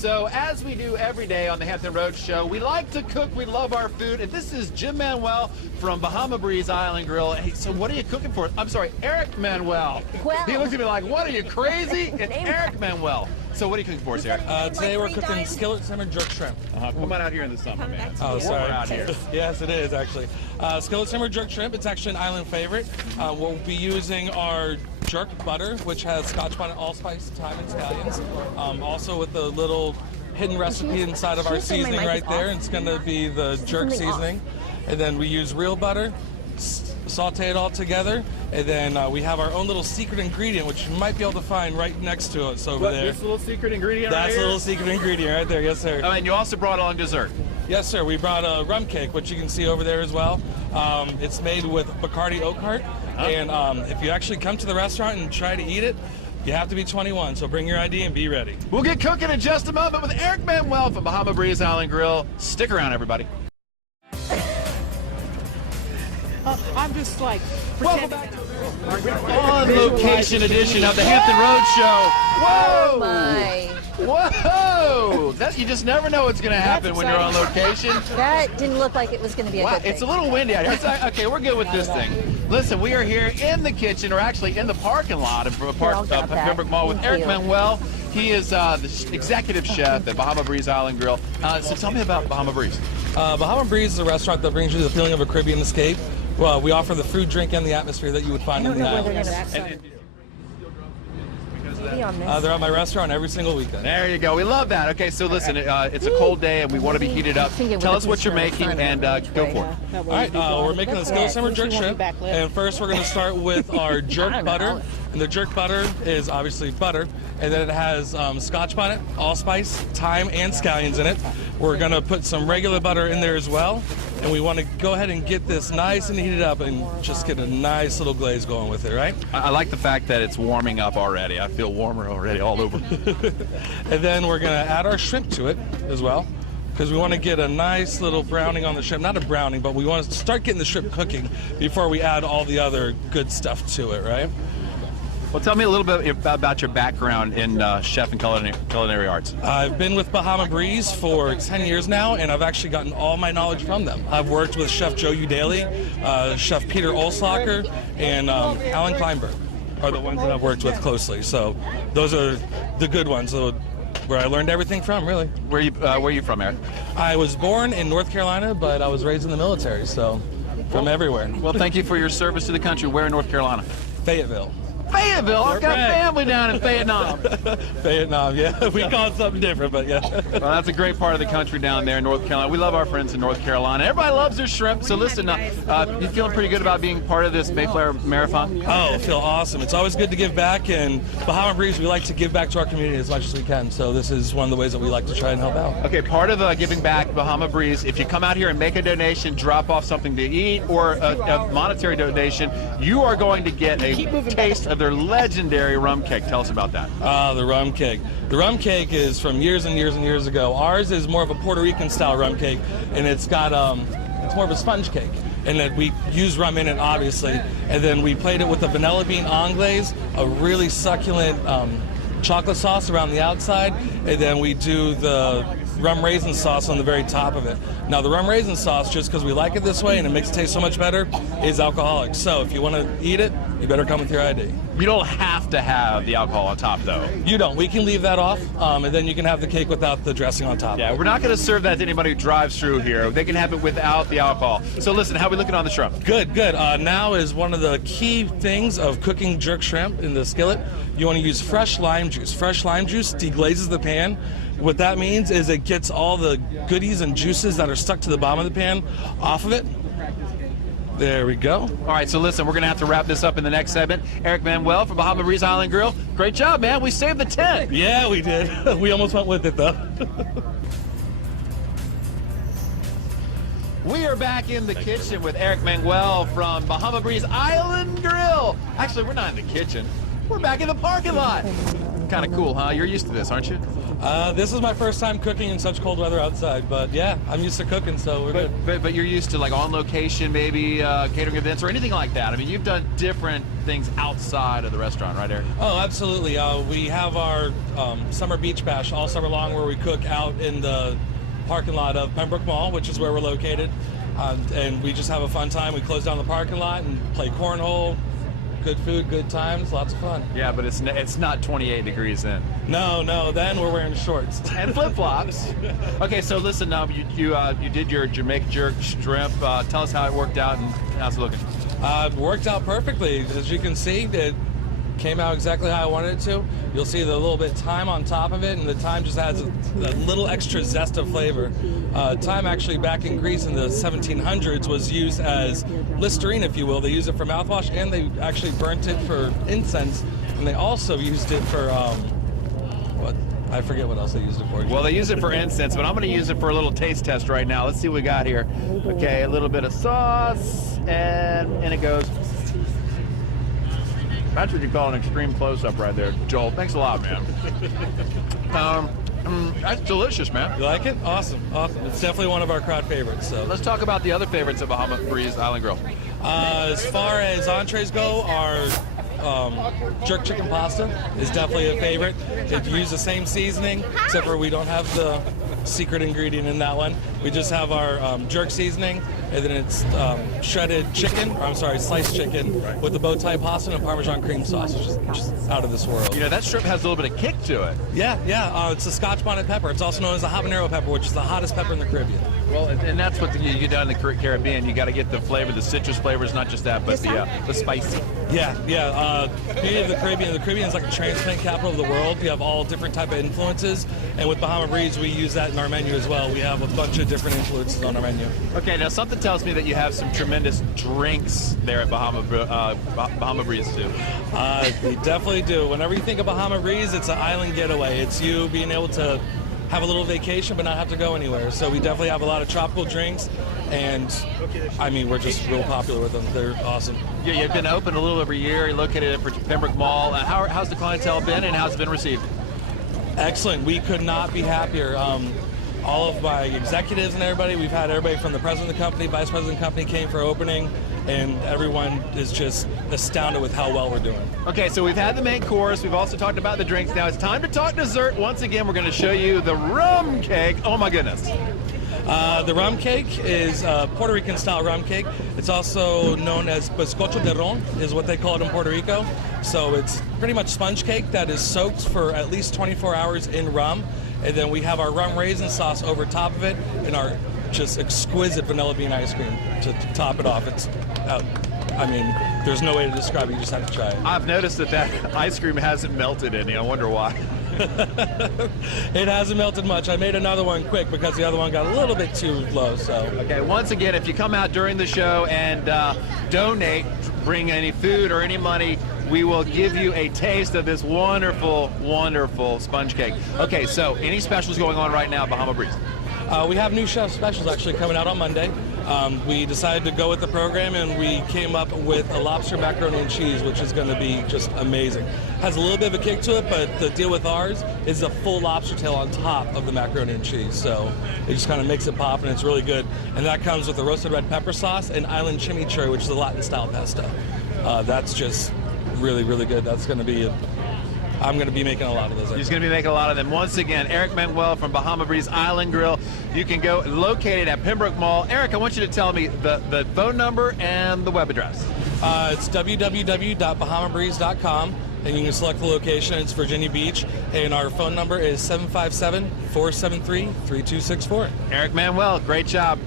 So as we do every day on the Hampton Roads Show, we like to cook, we love our food, and this is Jim Manuel from Bahama Breeze Island Grill. Hey, so what are you cooking for? I'm sorry, Eric Mangual. Well, he looked at me like, what are you, crazy? It's Eric Mangual. So what are you cooking for us, Eric? Today we're cooking skillet jerk shrimp. Come on out here in the summer, man. Oh, sorry. Out here. Yes, it is actually. Skillet jerk shrimp. It's actually an island favorite. We'll be using our jerk butter, which has Scotch bonnet, allspice, thyme, and scallions. Also with the little hidden recipe inside of our seasoning right there. It's going to be the jerk seasoning. And then we use real butter, saute it all together, and then we have our own little secret ingredient, which you might be able to find right next to us over there. This little secret ingredient That's right here? a little secret ingredient right there, yes sir. Oh, and you also brought along dessert. Yes sir, we brought a rum cake, which you can see over there as well. It's made with Bacardi Oak Heart, and if you actually come to the restaurant and try to eat it, you have to be 21, so bring your ID and be ready. We'll get cooking in just a moment with Eric Mangual from Bahama Breeze Island Grill. Stick around, everybody. I'm just like, Welcome back to on location edition of the Hampton Roads Show. Whoa! Oh my. Whoa! You just never know what's going to happen when you're on location. That didn't look like it was going to be a good thing. It's a little windy out here. Okay, we're good with this thing. Listen, we are here in the kitchen, or actually in the parking lot of Pembroke Mall with Eric Mangual. He is the executive chef at Bahama Breeze Island Grill. So tell me about Bahama Breeze. Bahama Breeze is a restaurant that brings you the feeling of a Caribbean escape. Well, we offer the food, drink, and the atmosphere that you would find in the island. They're at my restaurant every single weekend. There you go. We love that. Okay, so listen, it's a cold day and we want to be heated up. Tell us what you're making and go for it. All right, we're making the skillet jerk shrimp, and first we're going to start with our jerk butter. And the jerk butter is obviously butter, and then it has Scotch bonnet, allspice, thyme, and scallions in it. We're going to put some regular butter in there as well, and we want to go ahead and get this nice and heated up and just get a nice little glaze going with it, right? I like the fact that it's warming up already. I feel warmer already all over. And then we're going to add our shrimp to it as well, because we want to get a nice little browning on the shrimp. Not a browning, but we want to start getting the shrimp cooking before we add all the other good stuff to it, right? Well, tell me a little bit about your background in chef and culinary arts. I've been with Bahama Breeze for 10 years now, and I've actually gotten all my knowledge from them. I've worked with Chef Joe Udaly, Chef Peter Olslacher, and Alan Kleinberg are the ones that I've worked with closely. So those are the good ones, where I learned everything from, really. Where are you from, Eric? I was born in North Carolina, but I was raised in the military, so from everywhere. Well, thank you for your service to the country. Where in North Carolina? Fayetteville. Fayetteville? I've got family down in Vietnam. Vietnam, yeah. We call it something different, but yeah. Well, that's a great part of the country down there in North Carolina. We love our friends in North Carolina. Everybody loves their shrimp. So listen, you feeling pretty good about being part of this Mayflower Marathon? Oh, I feel awesome. It's always good to give back, and Bahama Breeze, we like to give back to our community as much as we can. So this is one of the ways that we like to try and help out. Okay, part of giving back, Bahama Breeze, if you come out here and make a donation, drop off something to eat, or a monetary donation, you are going to get a taste of their legendary rum cake. Tell us about that. The rum cake. The rum cake is from years and years and years ago. Ours is more of a Puerto Rican style rum cake, and it's got it's more of a sponge cake, and then we use rum in it, obviously, and then we played it with a vanilla bean anglaise, a really succulent chocolate sauce around the outside, and then we do the rum raisin sauce on the very top of it. Now the rum raisin sauce, just because we like it this way and it makes it taste so much better, is alcoholic. So if you want to eat it, you better come with your ID. You don't have to have the alcohol on top, though. You don't. We can leave that off, and then you can have the cake without the dressing on top. Yeah, we're not going to serve that to anybody who drives through here. They can have it without the alcohol. So listen, how are we looking on the shrimp? Good, good. Now is one of the key things of cooking jerk shrimp in the skillet. You want to use fresh lime juice. Fresh lime juice deglazes the pan. What that means is it gets all the goodies and juices that are stuck to the bottom of the pan off of it. There we go. All right, so listen, we're going to have to wrap this up in the next segment. Eric Mangual from Bahama Breeze Island Grill. Great job, man. We saved the tent. Yeah, we did. We almost went with it, though. We are back in the kitchen with Eric Mangual from Bahama Breeze Island Grill. Actually, we're not in the kitchen. We're back in the parking lot. Kind of cool, huh? You're used to this, aren't you? This is my first time cooking in such cold weather outside, but yeah, I'm used to cooking, so we're good. But you're used to like on location, maybe catering events or anything like that. I mean, you've done different things outside of the restaurant, right, Eric? Oh, absolutely. We have our summer beach bash all summer long, where we cook out in the parking lot of Pembroke Mall, which is where we're located, and we just have a fun time. We close down the parking lot and play cornhole. Good food, good times, lots of fun. Yeah, but it's not 28 degrees in. No, then we're wearing shorts. And flip-flops. Okay, so listen, you did your Jamaican jerk shrimp. Tell us how it worked out and how's it looking. It worked out perfectly. As you can see, it came out exactly how I wanted it to. You'll see the little bit of thyme on top of it, and the thyme just adds a little extra zest of flavor. Thyme actually back in Greece in the 1700s was used as Listerine, if you will. They used it for mouthwash, and they actually burnt it for incense, and they also used it for, I forget what else they used it for. Well, they use it for incense, but I'm going to use it for a little taste test right now. Let's see what we got here. Okay, a little bit of sauce, and in it goes. That's what you call an extreme close-up right there, Joel. Thanks a lot, man. That's delicious, man. You like it? Awesome. It's definitely one of our crowd favorites. So let's talk about the other favorites at Bahama Breeze Island Grill. As far as entrees go, our jerk chicken pasta is definitely a favorite. It uses the same seasoning, except for we don't have the secret ingredient in that one. We just have our jerk seasoning, and then it's shredded chicken, sliced chicken with the bow tie pasta and a Parmesan cream sauce, which is just out of this world. You know, that shrimp has a little bit of kick to it. Yeah. It's a Scotch bonnet pepper. It's also known as a habanero pepper, which is the hottest pepper in the Caribbean. Well, and that's what you get down in the Caribbean. You got to get the flavor, the citrus flavors, not just that, but the spicy. Yeah. Beauty of the Caribbean is like a transplant capital of the world. You have all different type of influences, and with Bahama Breeze, we use that in our menu as well. We have a bunch of different influences on our menu. Okay, now something tells me that you have some tremendous drinks there at Bahama Breeze too. We definitely do. Whenever you think of Bahama Breeze, it's an island getaway. It's you being able to have a little vacation but not have to go anywhere. So we definitely have a lot of tropical drinks, and I mean, we're just real popular with them. They're awesome. Yeah, you've been open a little over a year. You're located at Pembroke Mall. How's the clientele been, and how's it been received? Excellent. We could not be happier. All of my executives and everybody, we've had everybody from the president of the company, vice president of the company came for opening, and everyone is just astounded with how well we're doing. Okay, so we've had the main course. We've also talked about the drinks. Now it's time to talk dessert. Once again, we're going to show you the rum cake. Oh my goodness. The rum cake is a Puerto Rican style rum cake. It's also known as bizcocho de ron, is what they call it in Puerto Rico. So it's pretty much sponge cake that is soaked for at least 24 hours in rum. And then we have our rum raisin sauce over top of it and our just exquisite vanilla bean ice cream to top it off. It's, I mean, there's no way to describe it. You just have to try it. I've noticed that ice cream hasn't melted any. I wonder why. It hasn't melted much. I made another one quick because the other one got a little bit too low. So okay, once again, if you come out during the show and donate, bring any food or any money, we will give you a taste of this wonderful, wonderful sponge cake. Okay, so any specials going on right now at Bahama Breeze? We have new chef specials actually coming out on Monday. We decided to go with the program, and we came up with a lobster macaroni and cheese, which is going to be just amazing. Has a little bit of a kick to it, but the deal with ours is the full lobster tail on top of the macaroni and cheese. So it just kind of makes it pop, and it's really good. And that comes with a roasted red pepper sauce and island chimichurri, which is a Latin-style pesto. That's just really, really good. That's going to be I'm going to be making a lot of those. He's going to be making a lot of them. Once again, Eric Mangual from Bahama Breeze Island Grill. You can go, located at Pembroke Mall. Eric, I want you to tell me the phone number and the web address. It's www.bahamabreeze.com, and you can select the location. It's Virginia Beach, and our phone number is 757-473-3264. Eric Mangual, great job.